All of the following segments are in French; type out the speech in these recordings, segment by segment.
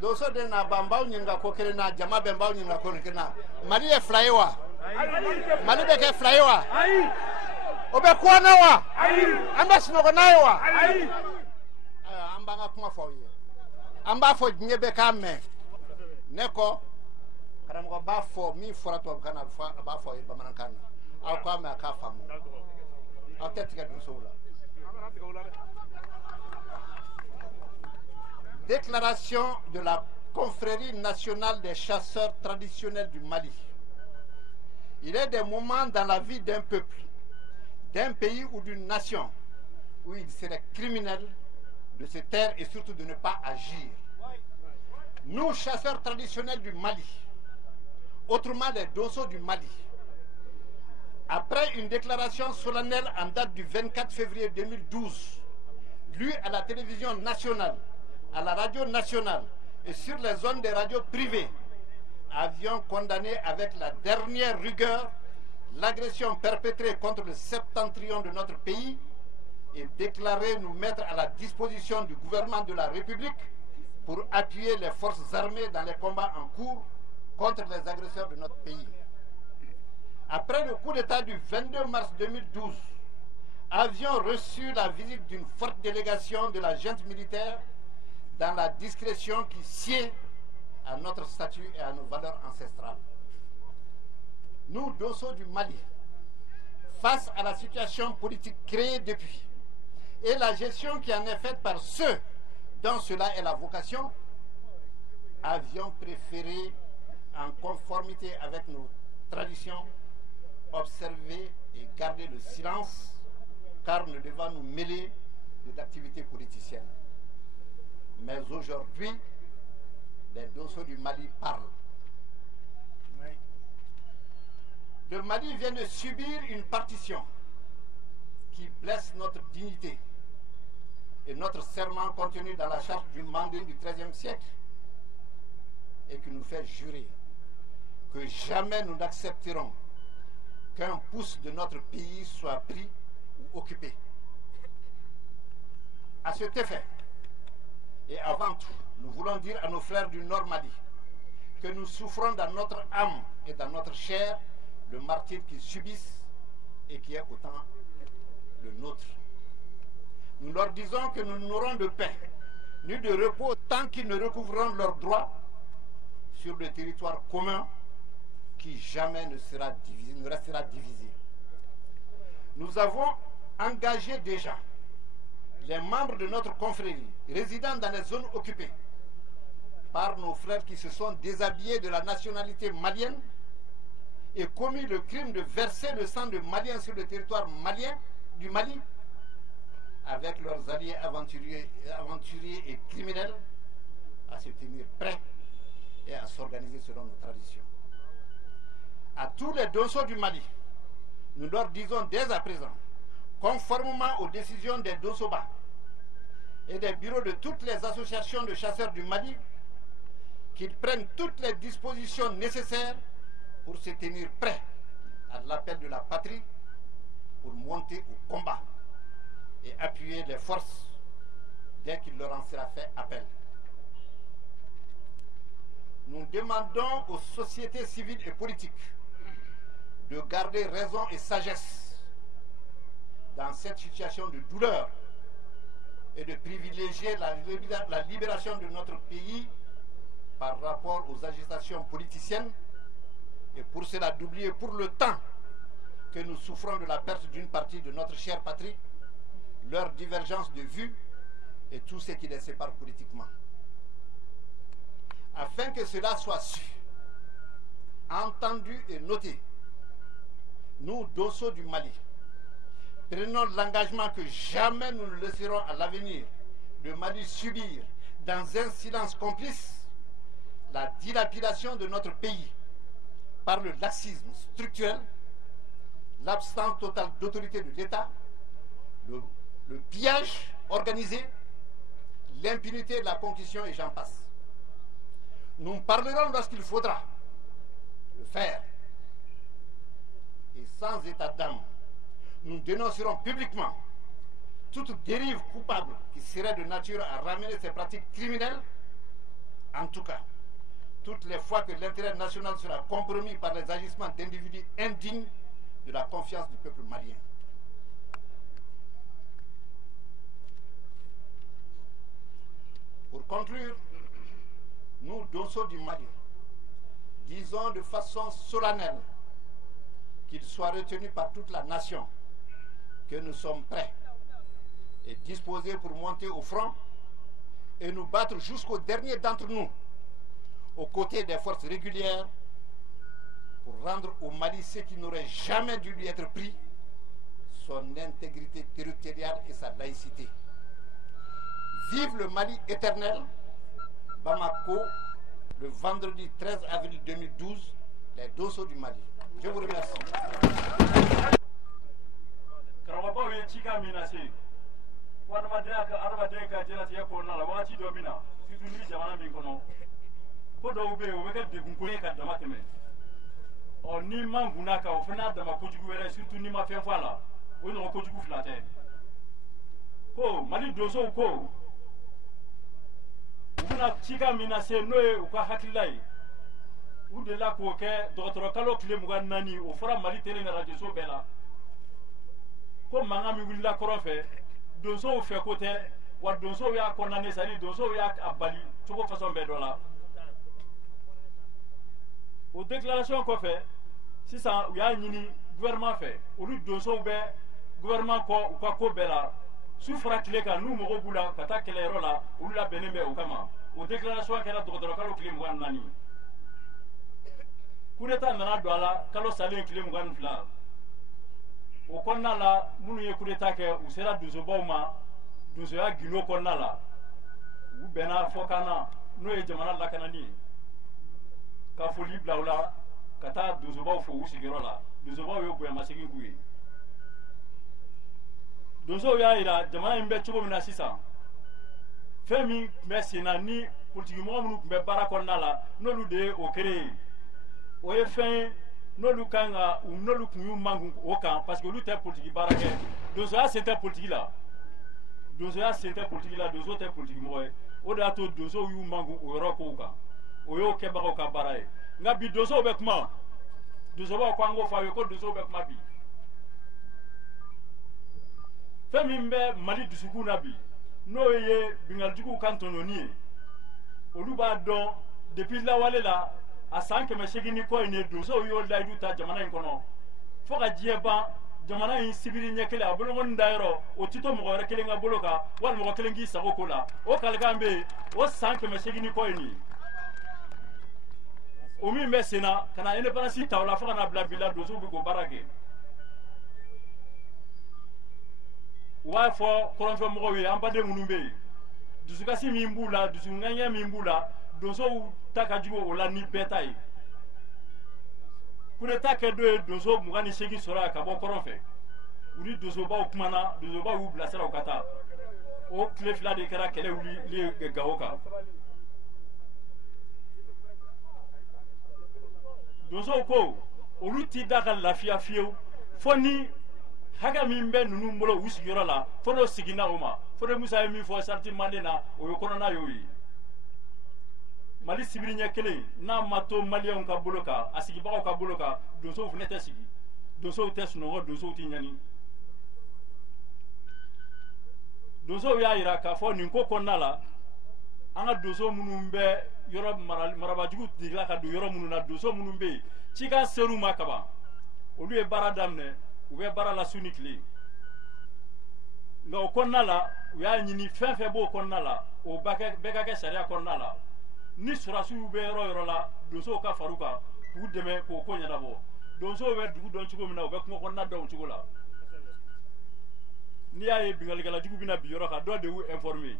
Doso de na bambao nyinga kokere na jama bambao nyinga kokere na mali e flyewa mali be ke flyewa obe kwana wa amba sinoko nayo wa amba nga kuma fo ye amba fo nyebe ka me neko karamko ba fo mi fora to kana ba fo e bamanan aw ko me ka famu aw tetika dum soula. Déclaration de la Confrérie nationale des chasseurs traditionnels du Mali. Il est des moments dans la vie d'un peuple, d'un pays ou d'une nation où il serait criminel de se taire et surtout de ne pas agir. Nous, chasseurs traditionnels du Mali, autrement les Dosso du Mali, après une déclaration solennelle en date du 24 février 2012, lue à la télévision nationale, à la radio nationale et sur les zones des radios privées, avions condamné avec la dernière rigueur l'agression perpétrée contre le septentrion de notre pays et déclaré nous mettre à la disposition du gouvernement de la République pour appuyer les forces armées dans les combats en cours contre les agresseurs de notre pays. Après le coup d'État du 22 mars 2012, avions reçu la visite d'une forte délégation de la junte militaire dans la discrétion qui sied à notre statut et à nos valeurs ancestrales. Nous, Dosso du Mali, face à la situation politique créée depuis et la gestion qui en est faite par ceux dont cela est la vocation, avions préféré, en conformité avec nos traditions, observer et garder le silence, car nous devons nous mêler de l'activité politicienne. Mais aujourd'hui, les Dosso du Mali parlent. Le Mali vient de subir une partition qui blesse notre dignité et notre serment contenu dans la charte du Mandé du XIIIe siècle et qui nous fait jurer que jamais nous n'accepterons qu'un pouce de notre pays soit pris ou occupé. À cet effet, et avant tout, nous voulons dire à nos frères du Nord Mali que nous souffrons dans notre âme et dans notre chair le martyre qu'ils subissent et qui est autant le nôtre. Nous leur disons que nous n'aurons de paix ni de repos tant qu'ils ne recouvreront leurs droits sur le territoire commun qui jamais ne restera divisé. Nous avons engagé déjà les membres de notre confrérie résidant dans les zones occupées par nos frères qui se sont déshabillés de la nationalité malienne et commis le crime de verser le sang de Maliens sur le territoire malien du Mali avec leurs alliés aventuriers et criminels à se tenir prêts et à s'organiser selon nos traditions. À tous les Dosso du Mali, nous leur disons dès à présent, conformément aux décisions des Dossoba et des bureaux de toutes les associations de chasseurs du Mali, qu'ils prennent toutes les dispositions nécessaires pour se tenir prêts à l'appel de la patrie, pour monter au combat et appuyer les forces dès qu'il leur en sera fait appel. Nous demandons aux sociétés civiles et politiques de garder raison et sagesse dans cette situation de douleur et de privilégier la libération de notre pays par rapport aux agitations politiciennes et pour cela d'oublier pour le temps que nous souffrons de la perte d'une partie de notre chère patrie, leur divergence de vues et tout ce qui les sépare politiquement. Afin que cela soit su, entendu et noté, nous, Dosso du Mali, prenons l'engagement que jamais nous ne laisserons à l'avenir le Mali subir dans un silence complice la dilapidation de notre pays par le laxisme structurel, l'absence totale d'autorité de l'État, le pillage organisé, l'impunité, la concussion et j'en passe. Nous parlerons lorsqu'il faudra le faire et sans état d'âme Nous dénoncerons publiquement toute dérive coupable qui serait de nature à ramener ces pratiques criminelles. En tout cas, toutes les fois que l'intérêt national sera compromis par les agissements d'individus indignes de la confiance du peuple malien. Pour conclure, nous, Donso du Mali, disons de façon solennelle qu'il soit retenu par toute la nation que nous sommes prêts et disposés pour monter au front et nous battre jusqu'au dernier d'entre nous, aux côtés des forces régulières, pour rendre au Mali ce qui n'aurait jamais dû lui être pris, son intégrité territoriale et sa laïcité. Vive le Mali éternel, Bamako, le vendredi 13 avril 2012, les Donso du Mali. Je vous remercie. Ni manguna o fana dama kojugu wɛrɛ surtout ni ma fɛn fɔ a la o ye ɲɔgɔn kojugu fila tɛ ko Mali donsow ko u bɛna cikan min na se n'o ye u ka hakilila ye u delila k'o kɛ dɔgɔtɔrɔkalo tile 24 o fɔra Mali télé na radio so bɛɛ la ko mankan min wulila kɔrɔn fɛ donsow fɛ ko tɛ wa donsow y'a condamné c'est à dire donsow y'a bali cogo façon bɛɛ dɔ la o déclaration kɔfɛ sisan u y'a ɲini gouvernement fɛ olu donsow bɛ gouvernement kɔ u ka ko bɛɛ la su fara tile kan n'u mago b'u la ka taa kɛlɛyɔrɔ la olu labɛnnen bɛ o kama o déclaration kɛra dɔgɔtɔrɔkalo tile 24 coup d'état nana don a la kalo salen tile 22 o kɔnɔna la minnu ye coup d'état kɛ u sera donsobaw ma donsoya gindo kɔnɔna la u bɛnna fɔkan na n'o ye jamana lakanani ye ka foli bila u la ka taa donsobaw fo u sigiyɔrɔ la donsobaw ye bonyamasegin k'u ye donsow y'a yira jamana in bɛ cogo min na sisan fɛn min tun bɛ sen na ni politikimɔgɔ minnu tun bɛ baara kɔnɔna la n'olu de ye o kere o ye fɛn ye n'olu kan ka n'olu tun y'u mangun o kan parce que olu tɛ politiki baara kɛ donsoya sen tɛ politiki la donsoya sen tɛ politiki la donso tɛ politikimɔgɔ ye o de y'a to donsow y'u mangun o yɔrɔ kow kan o y'o kɛbagaw ka baara ye nka bi donsow bɛ kuma donsobaw ko an k'o fɔ a ye ko donsow bɛ kuma bi fɛn min bɛ Mali dusukun na bi n'o ye bingalijuguw kan tɔɲɔni ye olu b'a dɔn depuis lawale la a san 800 ni kɔ in ye donsow y'o layidu ta jamana in kɔnɔ fo ka diɲɛ ban jamana in sibiri ɲɛ kelen a bolokɔni dayɔrɔ o ti to mɔgɔ wɛrɛ kelen ka bolo kan wali mɔgɔ kelen k'i sago ko la o kalikan bɛ yen o san 800 ni kɔ in ye o min bɛ sen na ka na indépendance ta o la fo ka na bila bi la donsow bɛ k'o baara kɛ u b'a fɔ kɔrɔnfɛmɔgɔw ye an baden minnu bɛ yen dusukasi min b'u la dusuŋɛɲɛ min b'u la donsow ta ka jugu o la ni bɛɛ ta ye coup d'état kɛ don ye donso 28 sɔrɔ yan ka bɔ kɔrɔn fɛ u ni donsobaw kumana donsobaw y'u bilasira u ka taa o tile 2 de kɛra kɛlɛ wulili ye Gawo kan donsow ko olu ti da ka lafiya fiyewu fo ni hakɛ min bɛ ninnu bolo u sigiyɔrɔ la fo n'o seginna o ma Fode Musa ye min fɔ sarti mande na o ye kɔnɔna y'o ye Mali sibiri ɲɛ kelen n'a ma to maliyɛnw ka bolo kan a sigibagaw ka bolo kan donsow fana tɛ sigi donsow tɛ sunɔgɔ donsow tɛ ɲani donsow y'a yira k'a fɔ nin ko kɔnɔna la an ka donso minnu bɛ yɔrɔ marabajugu digila ka don yɔrɔ minnu na donso minnu bɛ yen cikan ser'u ma kaban olu ye baara daminɛ u bɛ baara la su ni tile nka o kɔnɔna la u y'a ɲini fɛn fɛn b'o kɔnɔna la o bɛɛ ka kɛ sariya kɔnɔna la ni surasiw bɛ yɔrɔ yɔrɔ la donsow ka far'u kan k'u dɛmɛ k'o ko ɲɛnabɔ donsow bɛ dugu dɔn cogo min na u bɛ kungo kɔnɔna dɔn o cogo la n'i y'a ye bingalikɛlajugu bɛna bi yɔrɔ kan dɔ de y'u informer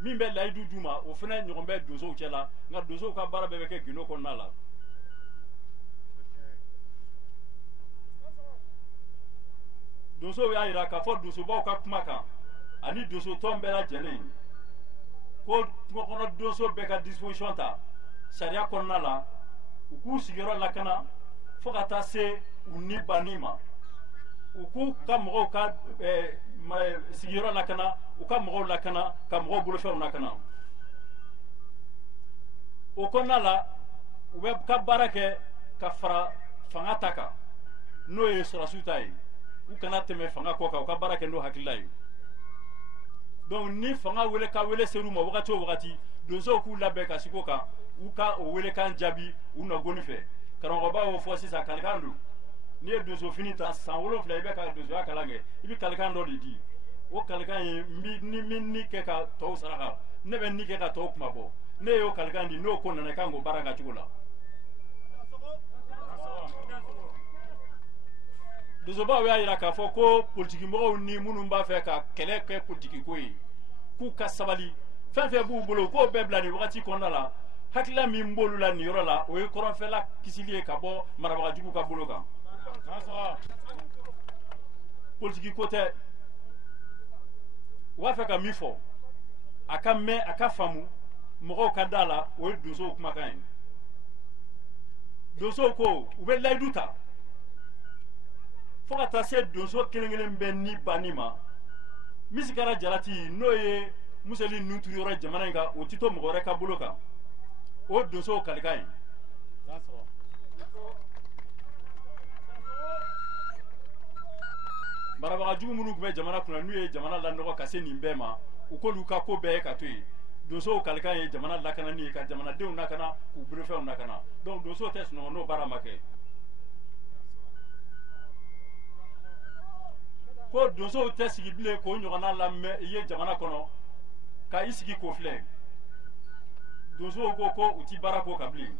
min bɛ layidu d'u ma o fana ɲɔgɔn bɛ donsow cɛ la nka donsow ka baara bɛɛ bɛ kɛ gindo kɔnɔna la donsow y'a yira k'a fɔ donsobaw ka kuma kan ani donso tɔn bɛɛ lajɛlen ko kungokɔnɔ donso bɛɛ ka disposition ta sariya kɔnɔna la u k'u sigiyɔrɔ lakana fo ka taa se u ni banni ma u k'u k'u ka mɔgɔw ka sigiyɔrɔ lakana u ka mɔgɔw lakana ka mɔgɔw bolofɛnw lakana o kɔnɔna la u bɛ ka baara kɛ ka fara fanga ta kan n'o ye sɔrɔsiw ta ye u kana tɛmɛ fanga kɔ kan u ka baara kɛ n'o hakilila ye donc ni fanga wele ka wele ser'u ma wagati o wagati donsow k'u labɛn ka sigi o kan u ka o welekan jaabi u nɔgɔnni fɛ karamɔgɔba y'o fɔ sisan kalikan don n'i ye donso fini ta san 7 i bɛ ka donsoya kalan kɛ i bɛ kalikan dɔ de di o kalikan ye ni kɛ ka tɔw saraka ne bɛ ni kɛ ka tɔw kuma bɔ ne y'o kalikan di n'o ko nana kan k'o baara ka cogo la donsobaw y'a jira k'a fɔ ko politikimɔgɔw ni minnu b'a fɛ ka kɛlɛ kɛ politikiko ye k'u ka sabali fɛn fɛn b'u bolo k'o bɛɛ bila nin wagati kɔnɔna la hakilila min b'olu la nin yɔrɔ la o ye kɔrɔnfɛla kisili ye ka bɔ marabagajugu ka bolo kan politikiko tɛ u b'a fɛ ka min fɔ a ka mɛn a ka faamu mɔgɔw ka da la o ye donsow kumakan ye donsow ko u bɛ layidu ta fo ka taa se donso kelen-kelen bɛ ni banni ma misikara jalati n'o ye museli nuturu yɔrɔ jamana in kan o tɛ to mɔgɔ wɛrɛ ka bolo kan o donsow kalikan ye marabagajugu minnu tun bɛ jamana kunna n'u ye jamana lanɔgɔ ka se nin bɛɛ ma u k'olu ka ko bɛɛ ye ka to yen donsow kalikan ye jamana lakanani ye ka jamanadenw lakana k'u bolofɛnw lakana donc donsow tɛ sunɔgɔ n'o baara ma kɛ ko donsow tɛ sigi bilen k'o ɲɔgɔnna lamɛn i ye jamana kɔnɔ ka i sigi k'o filɛ donsow ko u ti baara ko ka bilen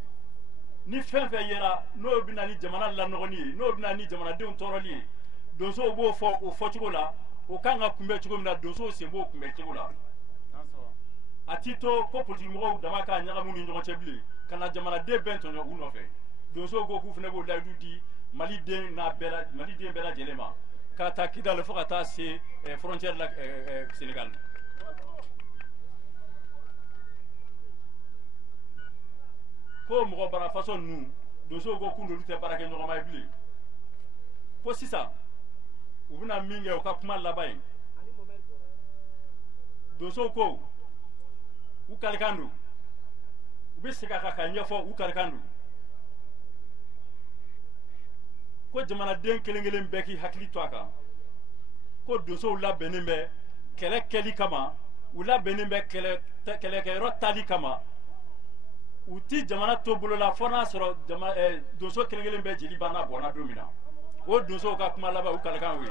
ni fɛn fɛn yera n'o bɛna ni jamana lanɔgɔni ye n'o bɛna ni jamanadenw tɔɔrɔli ye donsow b'o fɔ o fɔcogo la o kan ka kunbɛn cogo min na donsow sen b'o kunbɛn cogo la a ti to ko politikimɔgɔw dama k'a ɲagamu ni ɲɔgɔn cɛ bilen ka na jamanaden bɛɛ tɔɲɔ u nɔfɛ donsow ko k'u fana b'o layidu di maliden bɛɛ lajɛlen ma ka taa Kidali fo ka taa se frontière la Sénégal ko mɔgɔ bara façon ninnu donsow ko k'u n'olu tɛ baara kɛ ɲɔgɔn ma ye bilen ko sisan u bɛna min kɛ u ka kuma laban ye donsow ko u kalikan don u bɛ segin a kan ka ɲɛfɔ u kalikan don ko jamanaden kelen-kelen bɛɛ k'i hakili to a kan ko donsow labɛnnen bɛ kɛlɛ kɛli kama u labɛnnen bɛ kɛlɛkɛyɔrɔ tali kama u ti jamana to bolo la fo n'a sɔrɔ donso kelen-kelen bɛɛ jeli banna bɔnna don min na o donsow ka kuma laban u kalikan ye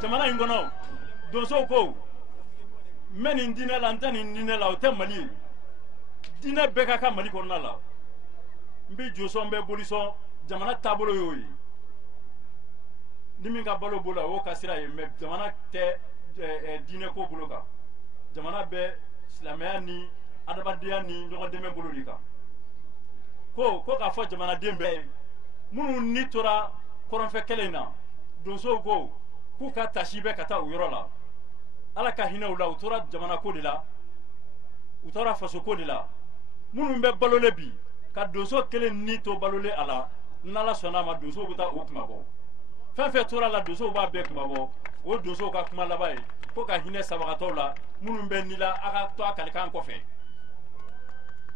jamana in kɔnɔ donsow ko n bɛ nin diinɛ la n tɛ nin diinɛ la o tɛ Mali ye diinɛ bɛɛ ka kan Mali kɔnɔna la n bɛ jɔsɔn n bɛ bolisɔn jamana taabolo y'o ye ni min ka balo bolo la o y'o ka sira ye mais jamana tɛ diinɛ ko bolo kan jamana bɛ silamɛya ni adamadenya ni ɲɔgɔn dɛmɛ bolo de kan ko k'a fɔ jamanaden bɛɛ minnu ni tora kɔrɔnfɛ kɛlɛ in na donsow ko k'u ka tasi bɛ ka taa o yɔrɔ la ala ka hinɛ u la u tora jamana ko de la u tora faso ko de la minnu bɛ balole bi ka donso kelen ni to balole a la n'ala sɔnna a ma donsow bɛ taa o kuma bɔ fɛn fɛn tora la donsow b'a bɛɛ kuma bɔ o donsow ka kuma laban ye ko ka hinɛ sabagatɔw la minnu bɛ ni la a ka to a kalikan kɔfɛ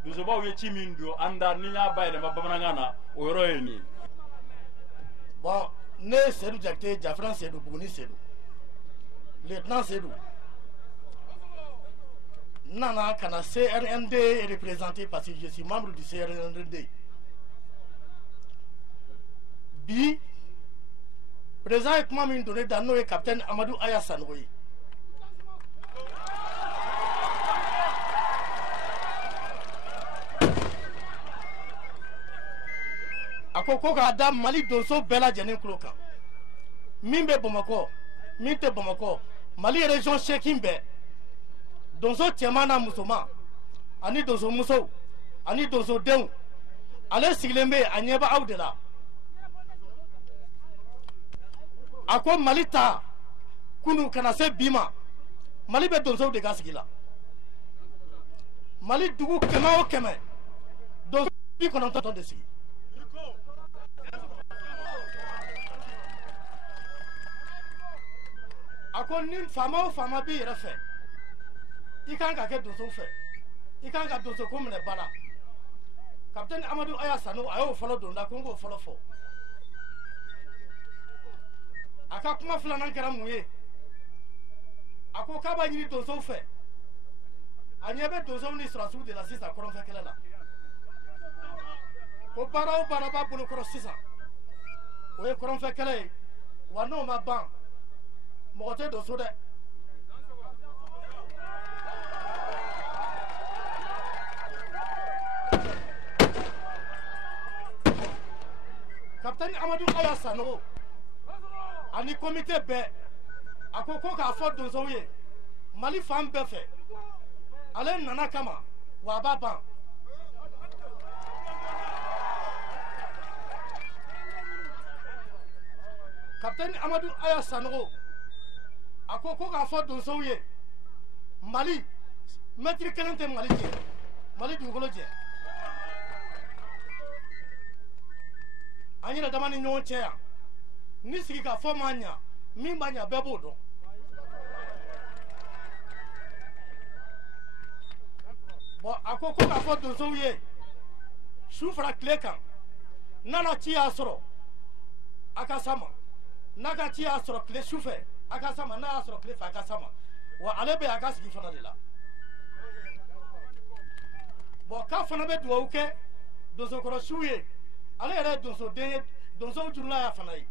donsobaw ye ci min don an da ni y'a bayɛlɛma bamanankan na o yɔrɔ ye nin ye. Bon ne Seydou Diakité Diafran Seydou Buguni Seydou lieutenant Seydou nana kana CRND représenté parce que je suis membre du CRND bi président ye kuma min donné dan n'o ye capitaine Amadou Aya Sanogo ye a ko k'a da Mali donso bɛɛ lajɛlen tulo kan min bɛ Bamakɔ min tɛ Bamakɔ Mali région seegin bɛɛ donso cɛman n'a musoman ani donso musow ani donso denw ale sigilen bɛ a ɲɛ bɛ aw de la a ko Mali ta kunu kana se bi ma Mali bɛ donsow de ka sigi la Mali dugu kɛmɛ o kɛmɛ donso 90 de sigi a ko ni faama o faama b'i yɛrɛ fɛ i kan ka kɛ donso fɛ i kan ka donso ko minɛ ba la kapitɛni amadu aya sanu a y'o fɔlɔ don da ko n k'o fɔlɔ fɔ a ka kuma filanan kɛra mun ye a ko k'a b'a ɲini donsow fɛ a ɲɛ bɛ donsow ni sɔrɔsiw de la sisan kɔrɔnfɛ kɛlɛ la ko baara o baara b'a bolo kɔrɔ sisan o ye kɔrɔnfɛ kɛlɛ ye wa n'o ma ban mɔgɔ tɛ donso dɛ kapitɛni amadu aya sanogo ani komite bɛɛ a ko k'a fɔ donsow ye mali fan bɛɛ fɛ ale nana kama wa a b'a ban kapitɛni amadu aya sanogo a ko k'a fɔ donsow ye mali mɛtiri kelen tɛ mali jɛ mali dugukolo jɛ an yɛrɛ dama ni ɲɔgɔn cɛ yan ni sigi ka fɔ ma ɲa min b'a ɲa bɛɛ b'o dɔn bɔn a ko k'a fɔ donsow ye su fara tile kan n'a ci y'a sɔrɔ a ka s'a ma n'a ka ci y'a sɔrɔ tile su fɛ a ka s'a ma n'a y'a sɔrɔ tile fɛ a ka s'a ma wa ale bɛ a ka sigi fana de la bɔn k'a fana bɛ dugawu kɛ donsokɔrɔsiw ye ale yɛrɛ ye donsoden ye donsow jurula y'a fana ye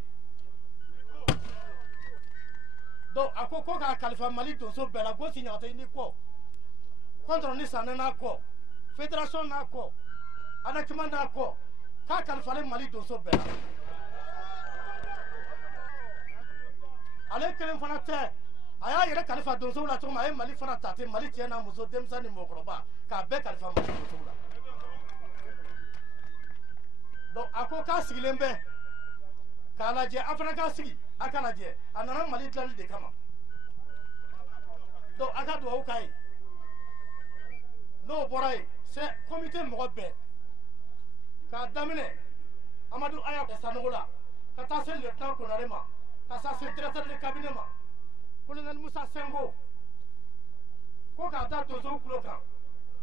donc a ko k'a kalifa mali donso bɛɛ la gosi ɲagata ni kɔ contre ni sanɛ n'a kɔ fédération n'a kɔ anakima n'a kɔ k'a kalifalen mali donso bɛɛ la ale kelen fana tɛ a y'a yɛrɛ kalifa donsow la cogo min a ye mali fana ta ten mali cɛ n'a muso denmisɛn ni mɔgɔkɔrɔba k'a bɛɛ kalifa mali donsow la donc a ko k'a sigilen bɛ k'a lajɛ an fana k'a sigi a ka lajɛ a nana mali dilanli de kama donc a ka dugawu k'a ye n'o bɔra yen c'est comité mɔgɔ bɛɛ k'a daminɛ amadu aya sanogo la ka taa se lieutenant konare ma ka taa se directeur de cabinet ma colonel musa sengo ko k'a da donsow tulo kan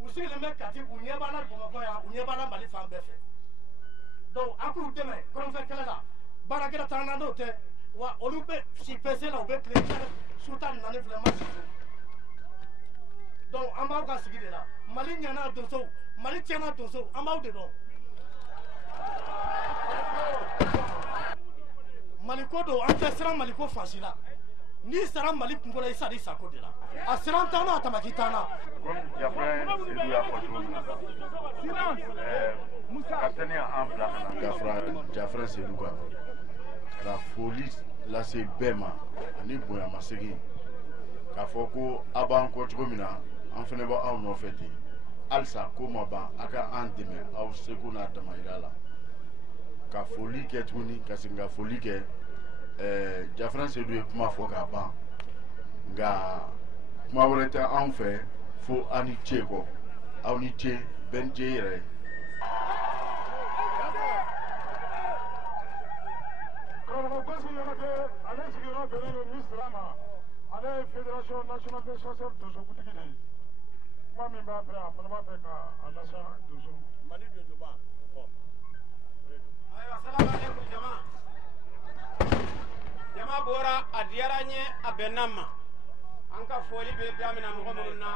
u sigilen bɛ kati u ɲɛ b'a la bamakɔ yan u ɲɛ b'a la mali fan bɛɛ fɛ donc a k'u dɛmɛ kɔrɔnfɛ kɛlɛ la baarakɛla t'an na n'o tɛ wa olu bɛ si pese la u bɛ tile su tan ni naani filɛ ma sigi donc an b'aw ka sigi de la mali ɲɛna donsow mali tiɲɛna donsow an b'aw de dɔn mali ko don an tɛ siran mali ko fansi la n'i sara mali kungo la i sara i sago de la a siran t'an na a tamaki t'an na. comme Jafrin Seydou y'a fɔ cogo min na kapitɛni y'an bila ka na Jafrin Seydou kan ka foli lase bɛɛ ma ani bonyamasegin k'a fɔ ko a b'an kɔ cogo min na an fana b' aw nɔfɛ ten halisa ko ma ban a ka an dɛmɛ aw seko n'a damayira la ka foli kɛ tuguni ka segin ka foli kɛ Jafrin Seydou ye kuma fɔ k'a ban nka kuma wɛrɛ tɛ anw fɛ fo aw ni ce kɔ aw ni ce bɛɛ ni ce yɛrɛ ye. ale sigiyɔrɔ bɛnnen don misira ma ale ye fédération nationale des chasseurs donsokutigi de ye kuma min b'a fɛ a fana b'a fɛ k'a lase donso ma. mali donsoba ayiwa salamaleykum jama jama bɔra a diyara n ye a bɛnna n ma an ka foli bɛ damina mɔgɔ minnu na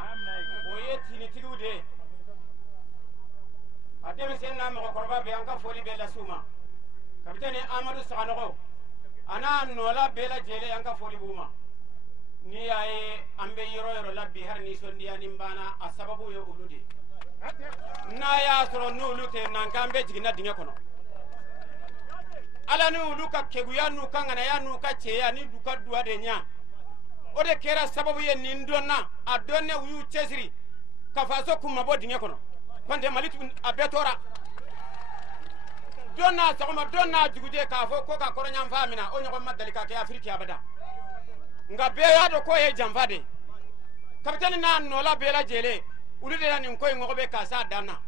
o ye tinitigiw de ye a denmisɛn n'a mɔgɔkɔrɔba bɛ an ka foli bɛ lase u ma kapitɛni amadu saganɔgɔ a n'a nɔla bɛɛ lajɛlen an ka foli b'u ma n'i y'a ye an bɛ yɔrɔ yɔrɔ la bi hali nisɔndiya ni banna a sababu ye olu de n'a y'a sɔrɔ n'olu tɛ nan k'an bɛ jiginna dingɛ kɔnɔ ala ni olu ka keguya n'u ka ŋanaya n'u ka cɛya ni du ka duwa de ɲa o de kɛra sababu ye nin dɔnna a dɔnne u y'u cɛsiri ka faso kun ma bɔ dingɛ kɔnɔ kɔntɛ mali tun a bɛɛ tora don n'a sɔgɔma don n'a dugujɛ k'a fɔ ko ka kɔrɔɲanfan minɛ o ɲɔgɔn ma deli ka kɛ afiriki abada nka bɛɛ y'a dɔn k'o ye janfa de kapitɛni n'a nɔla bɛɛ lajɛlen olu de la nin ko in ŋɔgɔ bɛ k'a s'a dan na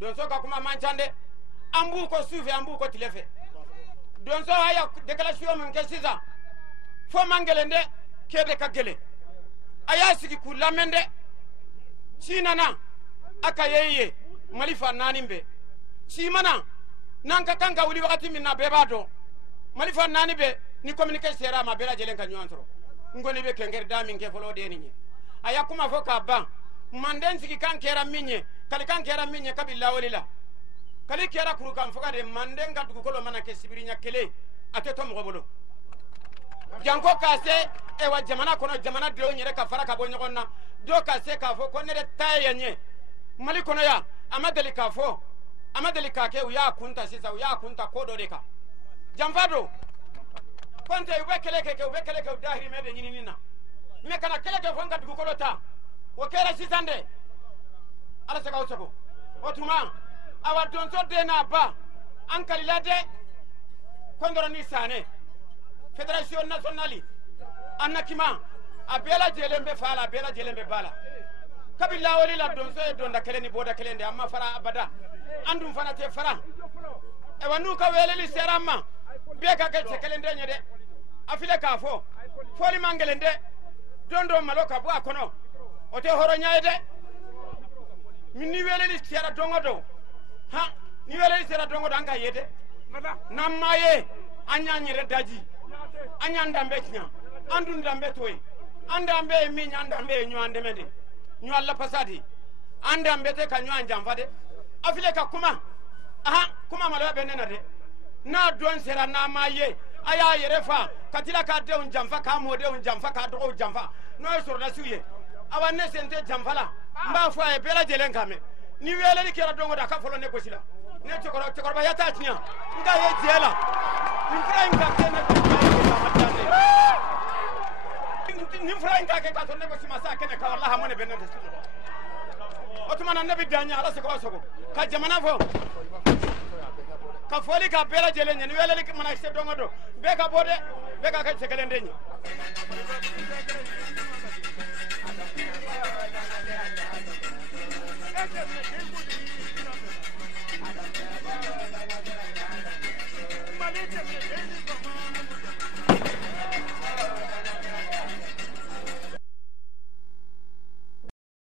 donso ka kuma manchande ambu ko suufe ambu ko tilefe donso haya déclaration mun ke sisan fo mangelende kede ka gele aya sigi ku lamende sinana aka yeye malifa nanimbe simana nanka kanka wuli wakati minna beba do malifa nanibe ni communiquer sera ma bela jelen ka nyantro ngoni be kenger dami nke folo de ninye aya kuma fo ka ban manden sigi kan kera minye kali kan kera minye kabilla walila kali kera kuru kan foka de manden ga dugu kolo mana ke sibirinya kele ateto mo bolo janko kase e wa jamana kono jamana do nyere ka fara ka bo nyogonna do kase ka fo ko ne de taye nye mali kono ya amadeli ka fo amadeli ka ke uya kunta sisa uya kunta kodo de ka jamfado konte ube keleke dahiri mede nyini nina me kana keleke fonga dugu kolo ta o kera sisande ala saka usako otuma awa donso de na ba an kalilade kondoro ni sane fédération nationale annakima abela jelembe fala abela jelembe bala kabila wali la donso e donda keleni boda kelende amma fara abada andum fana te fara e wanu ka weleli serama be ka ke kelende nyede afile ka fo foli mangelende dondo maloka bu akono o te horo nyaade min ni weleli sera dongodo ha ni weleli sera dongodo anga yede namaye anya nyire daji anya ndambe nya andu ndambe toy andambe mi nyandambe nyu andemede nyu alla pasadi andambe te ka nyu anjamfade afile ka kuma aha kuma malo benena de na don sera namaye aya yerefa katila ka de unjamfa ka mode unjamfa ka do unjamfa no so na suye awa ne sente jamfala mba fo e bela jelen kame ni wele ni kera dongo da ka folo ne gosila ne chokoro ba yata tinya nga ye jela ni frain ka tene ni frain ka ke ka to ne gosima sa kene ka wallahi mo ne benen de sunu otumana nabi danya ala se ko soko ka jamana fo ka foli ka bela jelen ni wele ni mana se dongo do be ka bode be ka se kelen denyi Thank you.